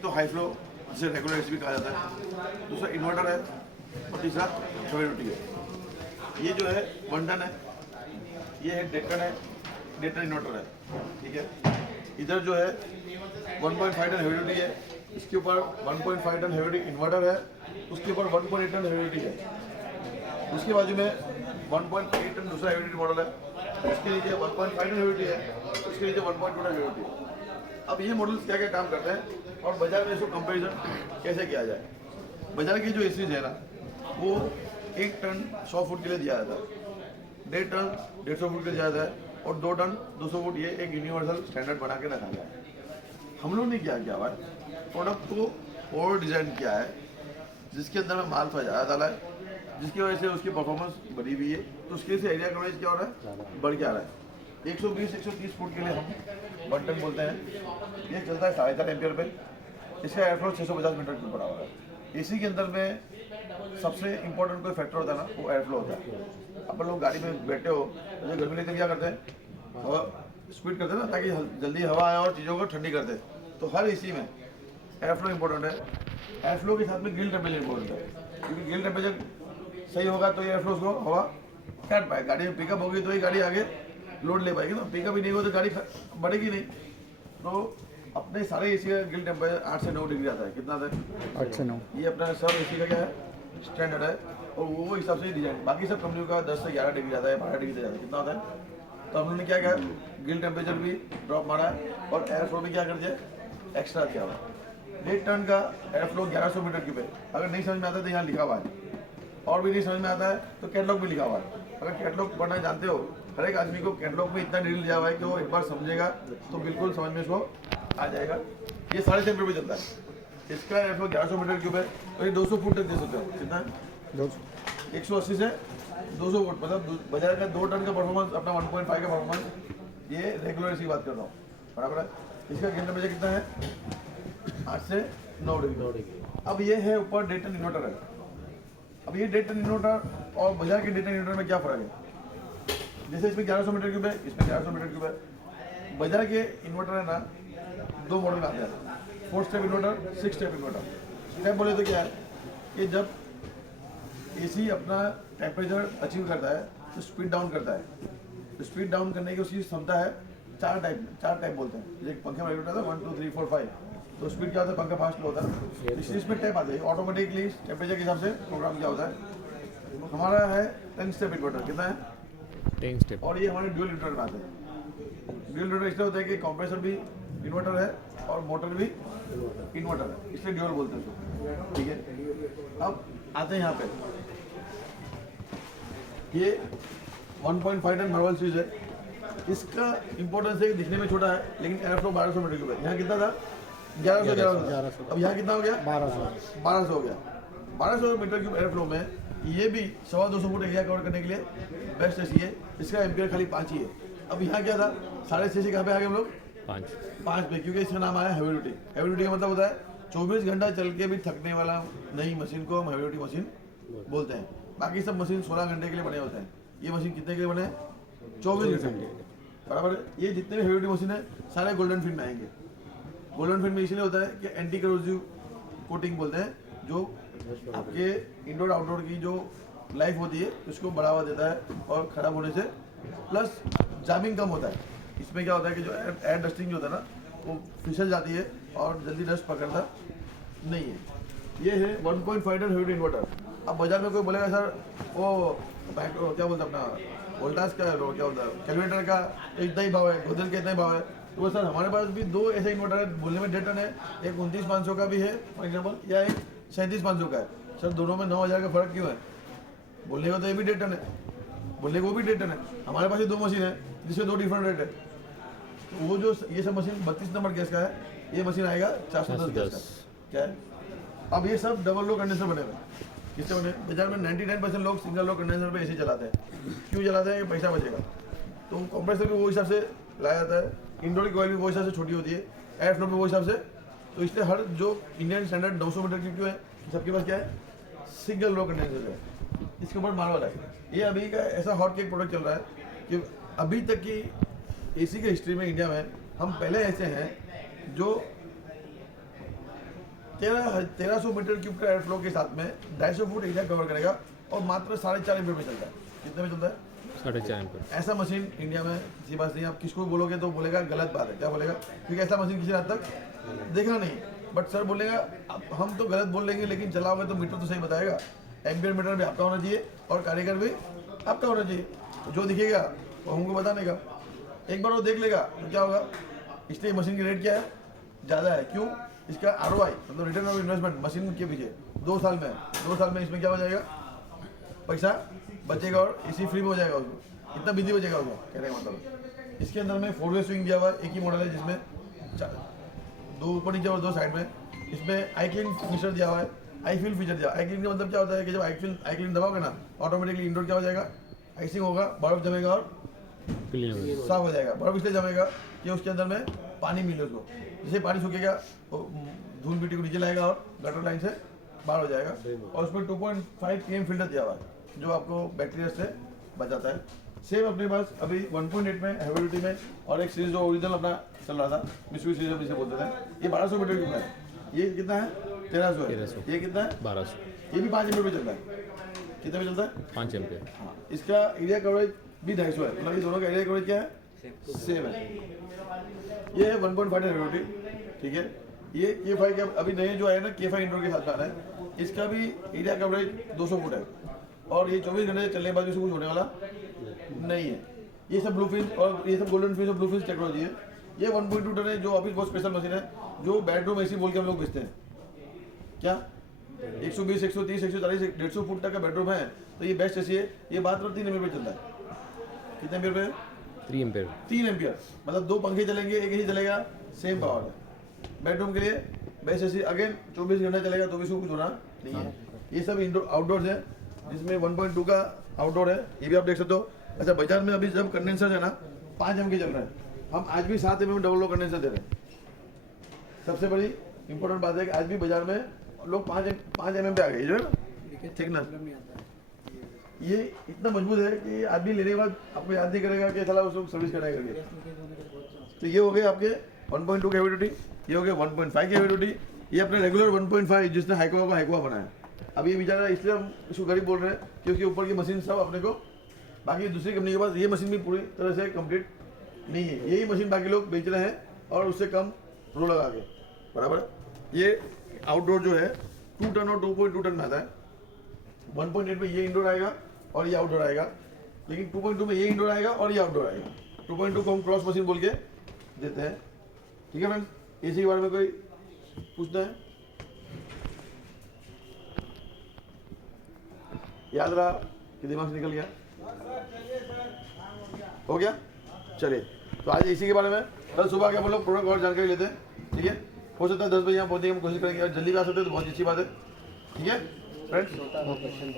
एक तो high flow जिसे रेगुलर एसी भी कहा जाता है, दूसरा इन्वर्टर है और तीसरा ह्यूमिडिटी है। ये जो है 1 टन है, ये है 1.5 टन है, 1.5 टन इन्वर्टर है, ठीक है। इधर जो है 1.5 टन ह्यूमिडिटी है, इसके ऊपर 1.5 टन ह्यूमिडिटी इन्वर्टर है, उसके ऊपर 1.8 टन ह्यूमिडिटी है। उसके बाजू में 1.8 टन दूसरा ह्यूमिडिटी मॉडल है, उसके नीचे 1.5 टन ह्यूमिडिटी है, उसके नीचे 1.2 टन ह्यूमिडिटी है। अब ये मॉडल्स क्या क्या काम करते हैं और बाजार में इसको कंपैरिजन कैसे किया जाए। बाजार की जो एसीज है ना, वो 1 टन 100 फुट के लिए दिया जाता है, 1.5 टन 150 फुट के लिए दिया जाता है और 2 टन 200 फुट ये एक यूनिवर्सल स्टैंडर्ड बना के रखा गया है। हम लोग ने क्या किया हुआ है, प्रोडक्ट को और डिज़ाइन किया है जिसके अंदर में माल ज़्यादा डाला है, जिसकी वजह से उसकी परफॉर्मेंस बढ़ी हुई है, तो उसके से एरिया कवरेज क्या हो रहा है, बढ़ के आ रहा है। 120-130 फुट के लिए हम 1 टन बोलते हैं, ये चलता है 4.5 एम्पियर पे। इसका एयर फ्लो 650 मीटर के ऊपर आ रहा है। एसी के अंदर में सबसे इंपॉर्टेंट कोई फैक्टर होता है ना, वो एयर फ्लो होता है। अपन लोग गाड़ी में बैठे हो, मुझे गर्मी लगती है, क्या करते हैं, हवा स्पीड करते हैं ना, ताकि जल्दी हवा आए और चीज़ों को ठंडी कर दे। तो हर एसी में एयर फ्लो इंपॉर्टेंट है। एयर फ्लो के साथ में ग्रिल टेम्परेचर इंपॉर्टेंट है, क्योंकि ग्रिल टेम्परेचर सही होगा तो एयर फ्लो को हवा काट पाए। गाड़ी में पिकअप होगी तो ही गाड़ी आगे लोड ले पाएगी ना, पिकअप ही नहीं हो तो गाड़ी बढ़ेगी नहीं। तो अपने सारे एसी का ग्रिल टेम्परेचर 8 से 9 डिग्री आता है। कितना आता है? 8 से 9। ये अपना सब एसी का क्या है, स्टैंडर्ड है, और वो हिसाब से डिजाइन। बाकी सब कंपनियों का 10 से 11 डिग्री आता है, 12 डिग्री जाता है। कितना आता है? तो हम लोगों ने क्या किया, ग्रिल टेम्परेचर भी ड्रॉप मारा है और एयर फ्लो भी क्या कर दिया, एक्स्ट्रा किया हुआ है। 1.5 टन का एयर फ्लो 1100 मीटर क्यूब है। अगर नहीं समझ में आता है तो यहाँ लिखा हुआ है, और भी नहीं समझ में आता है तो कैटलॉग भी लिखा हुआ है। अगर कैटलॉग पढ़ना जानते हो, हर एक आदमी को कैटलॉग में इतना डिटेल दिया हुआ है कि वो एक बार समझेगा तो बिल्कुल समझ में इसको आ जाएगा। ये 3.5 पे चलता है। इसका एयर फ्लो 1100 मीटर क्यूब है, तो ये 200 फुट तक दे सकते हो। कितना है? 200। 180 से 200 फुट, मतलब बाजार का 2 टन का परफॉर्मेंस, अपना 1.5 का परफॉर्मेंस, ये रेगुलर की बात कर रहा हूँ, बराबर है। इसका ग्रिल टेम्परेचर कितना है? 8 से 9 डिग्री। अब ये है ऊपर 1.5 टन इन्वर्टर है। अब ये 1.5 टन इन्वर्टर और बाजार के 1.5 टन इन्वर्टर में क्या फ़र्क है? जैसे इसमें 1100 मीटर क्यूब है, इसमें 1100 मीटर क्यूब है। बाजार के इन्वर्टर है ना, 2 मॉडल आते हैं, 4 step inverter, 6 step inverter. Step बोले तो क्या है कि जब एसी अपना टेम्परेचर अचीव करता है तो स्पीड डाउन करता है। तो स्पीड डाउन करने की उसकी क्षमता है 4 टाइप बोलते हैं। जैसे पंखे में होता है 1 2 3 4 5, तो स्पीड क्या होता है, पंखा फास्ट होता है, इसमें टैप आते हैं ऑटोमेटिकली टेम्परेचर के हिसाब से प्रोग्राम क्या होता है। हमारा है 10 स्टेप इन्वर्टर। कितना है? 10 स्टेप। और ये हमारे ड्यूल इन्वर्टर में आते हैं। ड्यूल इन्वर्टर इसलिए होता है कि कंप्रेसर भी इन्वर्टर है और मोटर भी इन्वर्टर है, इसलिए ड्यूल बोलते हैं उसको, ठीक है। अब आते हैं यहाँ पे, ये 1.5 टन मार्वल स्विच है। इसका इंपॉर्टेंस है कि दिखने में छोटा है, लेकिन एयर फ्लो 1200 मीटर क्यूब है। यहाँ कितना था? 1100। अब यहाँ कितना हो गया? 1200 हो गया। 1200 मीटर क्यूब एयर फ्लो में ये भी 250 फुट एरिया कवर करने के लिए बेस्ट एसी है। इसका एम्पियर खाली 5 ही है। अब यहाँ क्या था, 6.5 से कहाँ पे आ गए हम लोग? 5 पे, क्योंकि इसका नाम आया हेवी ड्यूटी का मतलब होता है 24 घंटा चल के भी थकने वाला नई मशीन को हम हेवी ड्यूटी मशीन बोलते हैं। बाकी सब मशीन 16 घंटे के लिए बने होते हैं, ये मशीन कितने के लिए बने? 24 घंटे, बराबर है। ये जितने भी हेवी ड्यूटी मशीन है सारे गोल्डन फिल्म में आएंगे। गोल्डन फिल्म में इसलिए होता है कि एंटी करोसिव कोटिंग बोलते हैं, जो आपके इंडोर आउटडोर की जो लाइफ होती है उसको बढ़ावा देता है और ख़राब होने से, प्लस जामिंग कम होता है। इसमें क्या होता है कि जो एयर डस्टिंग जो होता है ना, वो फिसल जाती है और जल्दी डस्ट पकड़ता नहीं है। ये है 1.5 टन हेवी इन्वर्टर। अब बाजार में कोई बोलेगा सर वो क्या बोलता है अपना वोल्टास का, क्या होता है कैलकुलेटर का इतना ही भाव है, गोदरेज का इतना ही भाव है। तो सर हमारे पास भी 2 ऐसे इन्वर्टर है, बोलने में 1.5 टन है, एक 29,500 का भी है फॉर एग्जाम्पल, या एक 37,500 का है। सर दोनों में 9,000 का फर्क क्यों है? बोलने का तो ये भी 1.5 टन है, बोलने को वो भी 1.5 टन है। हमारे पास ये 2 मशीन है जिससे 2 डिफरेंट रेट है। तो वो जो ये सब मशीन 32 नंबर गैस का है, ये मशीन आएगा 410 गैस का। क्या है? अब ये सब डबल लो कंडेंसर बने हुए। किससे बने? बाजार में 99% लोग सिंगल लो कंडेंसर पे एसी चलाते हैं। क्यों चलाते हैं? कि पैसा बचेगा। तो कंप्रेसर भी वो हिसाब से लाया जाता है, इंडोर की कॉइल भी वो हिसाब से छोटी होती है, एयर फ्लो भी वो हिसाब से। तो इसलिए हर जो इंडियन स्टैंडर्ड 900 मीटर की क्यों है, सबके पास क्या है? सिंगल लो कंडेंसर है। इसके ऊपर मार्वल है। ये अभी का ऐसा हॉट केक प्रोडक्ट चल रहा है कि अभी तक की एसी के हिस्ट्री में इंडिया में हम पहले ऐसे हैं जो 1300 मीटर क्यूब का एयर फ्लो के साथ में 250 फुट एरिया कवर करेगा और मात्र 4.5 एम्पीयर में चलता है। कितने में चलता है? 4.5 एम्पीयर। ऐसा मशीन इंडिया में किसी पास नहीं। आप किसको भी बोलोगे तो बोलेगा गलत बात है। क्या बोलेगा? क्योंकि ऐसा मशीन किसी ने आज तक देखा नहीं। बट सर बोलेगा अब हम तो गलत बोल लेंगे, लेकिन चलाओगे तो मीटर तो सही बताएगा। एम्पीयर मीटर भी आपका होना चाहिए और कारीगर भी आपका होना चाहिए। जो दिखेगा वो हमको बताने का, एक बार वो देख लेगा तो क्या होगा। इसलिए मशीन की रेट क्या है? ज़्यादा है। क्यों? इसका ROI मतलब रिटर्न ऑफ इन्वेस्टमेंट मशीन के पीछे 2 साल में इसमें क्या हो जाएगा? पैसा बचेगा और इसी फ्री में हो जाएगा। उसको इतना बिजली बचेगा उसको, कहने का मतलब। इसके अंदर में 4 वे स्विंग दिया हुआ है। एक ही मॉडल है जिसमें 2 ऊपर नीचे और 2 साइड में। इसमें आई क्लीन फीचर दिया हुआ है। आई फील फीचर दिया। आई क्लीन का मतलब क्या होता है कि जब आई क्लीन दबाओगे ना, ऑटोमेटिकली इंडोर क्या हो जाएगा? आइसिंग होगा, बर्फ जमेगा और क्लीन साफ हो जाएगा। बर्फ इसलिए जमेगा कि उसके अंदर में पानी मिले उसको। जैसे पानी सूखेगा वो धूल मिट्टी को नीचे लाएगा और गटर लाइन से बाहर हो जाएगा। और उसमें 2.5 pm फिल्टर दिया हुआ है जो आपको बैक्टीरिया से बचाता है। सेम अपने पास अभी 1.8 में हेविडिटी में और एक सीरीज जो ओरिजिनल अपना चल रहा था, मिस्वी सीरीज जिसे बोलते थे, ये 1200 मीटर क्यूब है। ये कितना है? 1300 है। 1300। ये कितना है? 1200। ये भी 5 एम्पीयर पे चलता है। कितने में चलता है? 5 एम्पीयर। हाँ, इसका एरिया कवरेज भी 250 है। मतलब ये दोनों का एरिया कवरेज क्या है? सेम है। ये है 1.5 हेविडिटी, ठीक है। ये K5 का अभी नए जो आया ना, K5 इंडोर के साथ आ रहा है। इसका भी एरिया कवरेज 200 फुट है और ये 24 घंटे चलने के बाद भी कुछ होने वाला नहीं है। ये सब ब्लूफिन और ये सब गोल्डन फिश और ब्लूफिन टेक्नोलॉजी है। ये 1.2 टन है जो अभी बहुत स्पेशल मशीन है जो बेडरूम एसी बोल के हम लोग बेचते हैं। क्या 120, 130, 140, 150 फुट तक का बेडरूम है तो ये बेस्ट एसी है। ये बात 3 एम्पीयर पे चलता है। कितने एम्पीयर पे? 3 एम्पीयर। 3 एम्पीयर मतलब 2 पंखे चलेंगे, एक ही चलेगा, सेम पावर है। बेडरूम के लिए बेस्ट एसी। अगेन 24 घंटा चलेगा तो भी इसको कुछ होना नहीं है। ये सब इंडोर आउटडोर है जिसमें 1.2 का आउटडोर है। ये भी आप देख सकते हो। अच्छा, बाजार में अभी जब कंडेंसर है ना 5 mm के चल रहा है, हम आज भी 7 mm डबल लो कंडेंसर दे रहे हैं। सबसे बड़ी इंपॉर्टेंट बात है कि आज भी बाजार में लोग 5 mm पे आ गए जो है ना थिकनेस। ये इतना मजबूत है कि आदमी लेने के बाद आपको याद नहीं करेगा कि साला उसको सर्विस करना है करके। तो ये हो गए आपके 1.2 की हेविडिटी, ये हो गया 1.5 की हेविडिटी। ये अपने रेगुलर 1.5 जिसने हाइकोवा को हाइकोवा बनाया। अब ये बेचारा इसलिए हम इसको गरीब बोल रहे हैं क्योंकि ऊपर की मशीन सब अपने को, बाकी दूसरी कंपनी के पास ये मशीन भी पूरी तरह से कंप्लीट नहीं है। यही मशीन बाकी लोग बेच रहे हैं और उससे कम रो लगा के बराबर। ये आउटडोर जो है 2 टन और 2.2 टन में आता है। 1.8 में ये इंडोर आएगा और ये आउटडोर आएगा, लेकिन 2.2 में ये इंडोर आएगा और ये आउटडोर आएगा। 2.2 को हम क्रॉस मशीन बोल के देते हैं। ठीक है फ्रेंड्स, एसी के बारे में कोई पूछना है? याद रहा कि दिमाग से निकल गया? हो गया? चलिए, तो आज एसी के बारे में कल सुबह के हम लोग प्रोडक्ट और जानकारी लेते हैं। ठीक है, हो सकता है 10 बजे यहाँ पहुँचने की हम कोशिश करेंगे और जल्दी भी आ सकते हैं तो बहुत अच्छी बात है। ठीक है फ्रेंड्स।